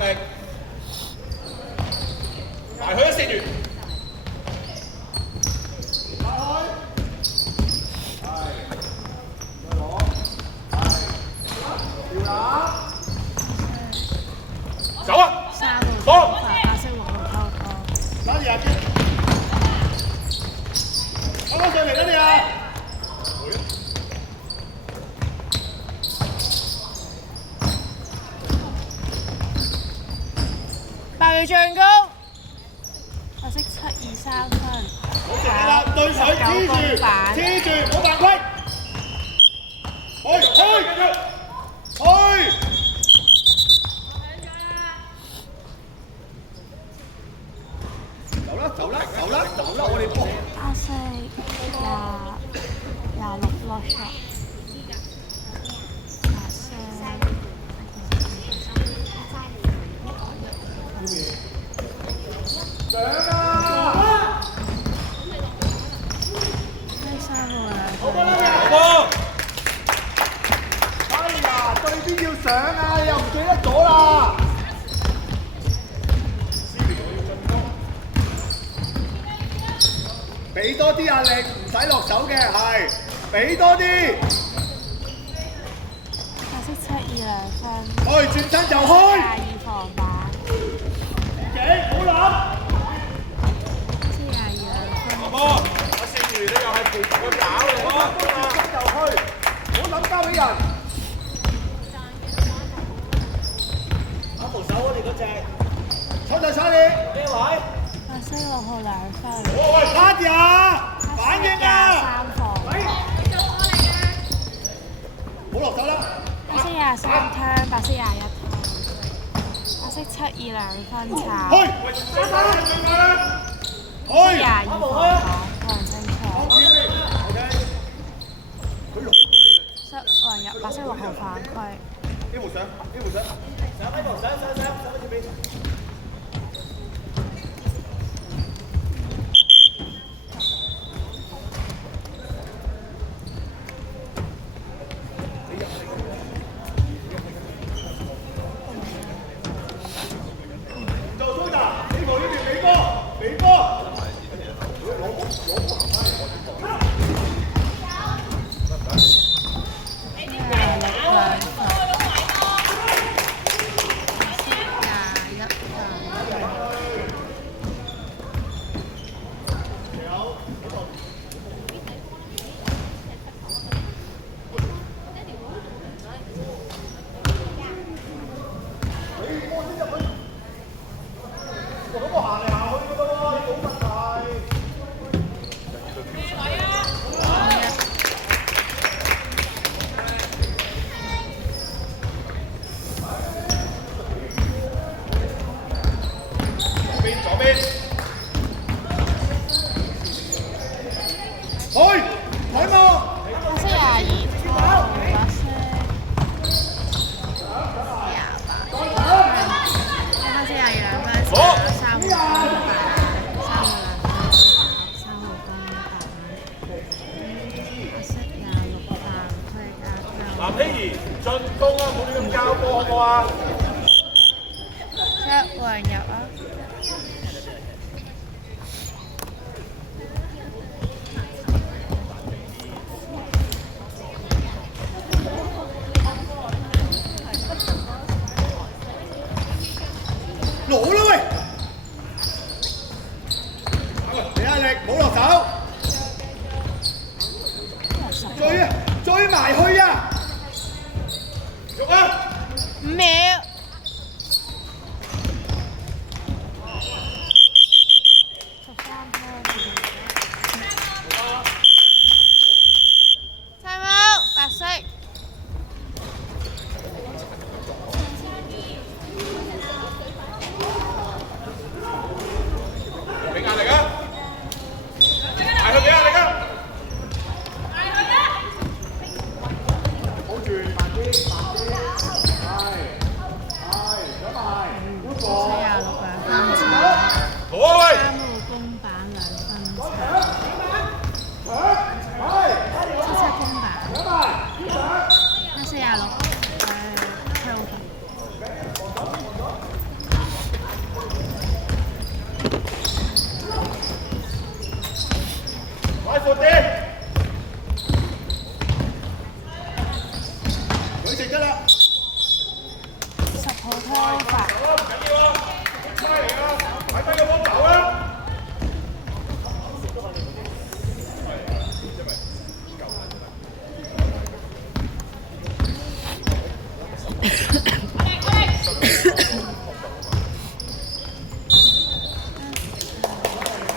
力，埋去一線完。走啊！放！白色黃綠偷拖。拉住啊！啱啱上嚟啦你啊！爆料醬高，白色7-2-3分。好直啦，對水黐住，黐住，冇犯規。去！走啦！我哋波。白色26 lock shot。白色。上啊！第3個啦。好波！哎呀，對邊要上啊？你又唔記得咗啦？俾多啲壓力，唔使落手嘅，係俾多啲。白色7-2-2分。轉身就開。22防板。唔好諗。7-2-2分。阿波，阿善如你又係陪佢搞嚟喎。轉身就開，唔好諗交俾人。打無手我哋嗰隻。錯就錯你。咩位？白色6號2分。喂，卡迪啊！反應啊！3防。唔好落手啦。白色23 turn，白色21 turn。白色7-2-2分炒。去！去！ 22防板，黃勝場。黃入白色6號犯規。呢弧上，上喺度，上喺條邊。嗱，譬如進攻啊，冇亂咁交波好唔好啊？黃入啊！攞啦喂！俾壓力，唔好落手。追埋去啊！喐啊！ 5秒。Potova。唔緊要啊，出嚟啊，擺低個波走啦。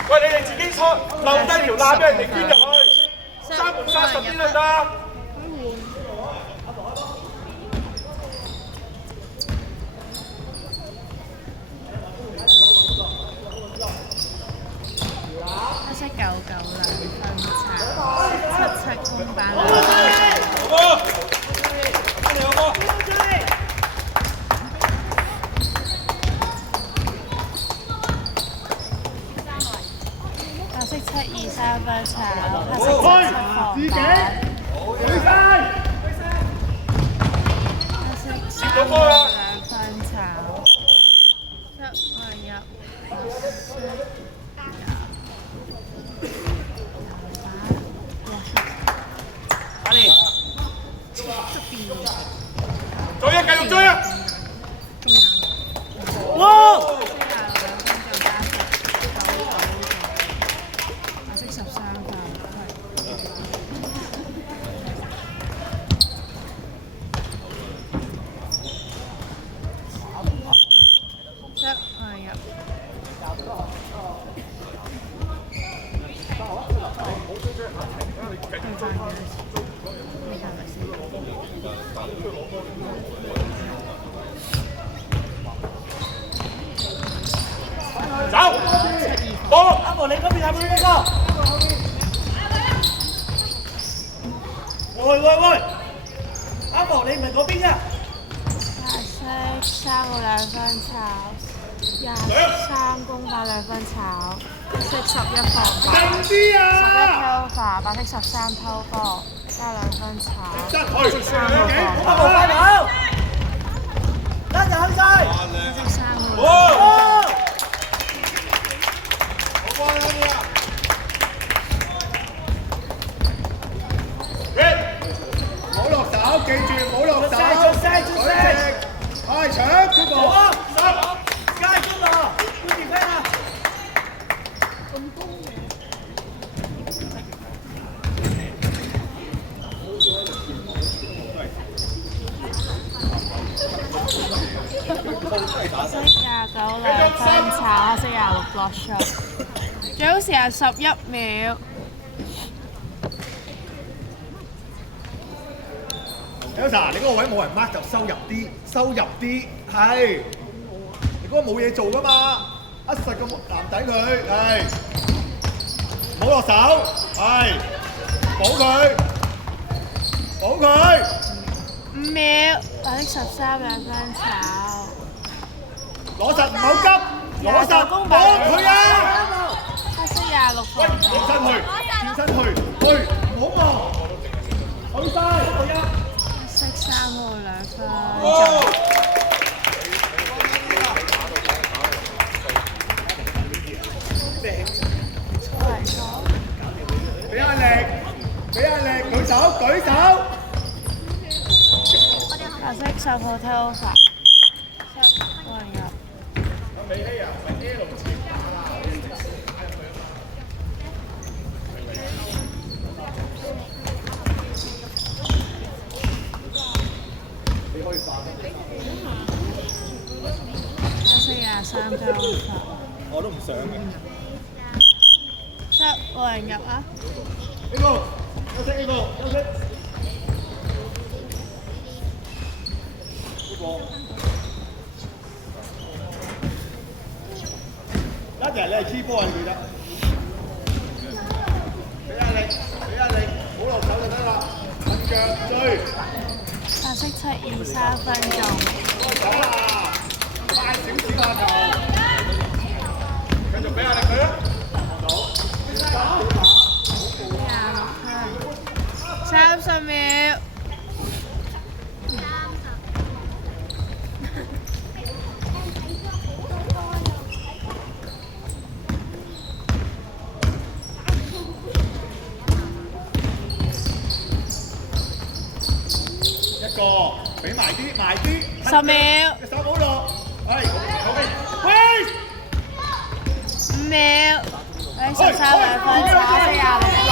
喂，你哋自己錯留低條罅俾人哋捐入去，閂門閂實啲得唔得？黑色99兩分茶，77公版兩分。好波，翻嚟好波。白色723分炒，黑色77防板。黑色3個兩分炒，1個入。追啊！繼續追啊！哇！白色13分。走！波！阿毛你嗰邊係咪呢個？喂！阿毛你唔係嗰邊啊？白色3個兩分炒，23公版兩分炒，黑色11防板，11偷白色13偷波，加兩分炒，黑色3個防阿毛快跑！一就去晒！黑色3個。唔好落手，記住唔好落手。出聲！係搶出步。好啊！加中啦！要點咩啊？黑色29兩分炒，黑色26 block shot，最好時間11秒。Elsa，你嗰個位冇人 mark 就收入啲，係。你嗰個冇嘢做噶嘛，一實個男仔佢，係。唔好落手，係。保佢。5秒，白色13兩分炒。攞實唔好急，攞實保佢啊！黑色26防板。轉身去，唔好望，去晒，黑色3個兩分。俾壓力，舉手。白色10號偷發，7個人入。美希啊，唔係 L 字打啦。黑色23偷發。我都唔想嘅。 7個人入啊！呢個，休息。一人你係黐波啊！記得。俾壓力，唔好落手就得啦。揾腳追。白色723分鐘。走啦！快少少啊頭。繼續俾壓力佢啊！ 30秒。一個。俾埋啲，埋啲。10秒。隻手冇落，係喂。 5秒。13兩分炒40。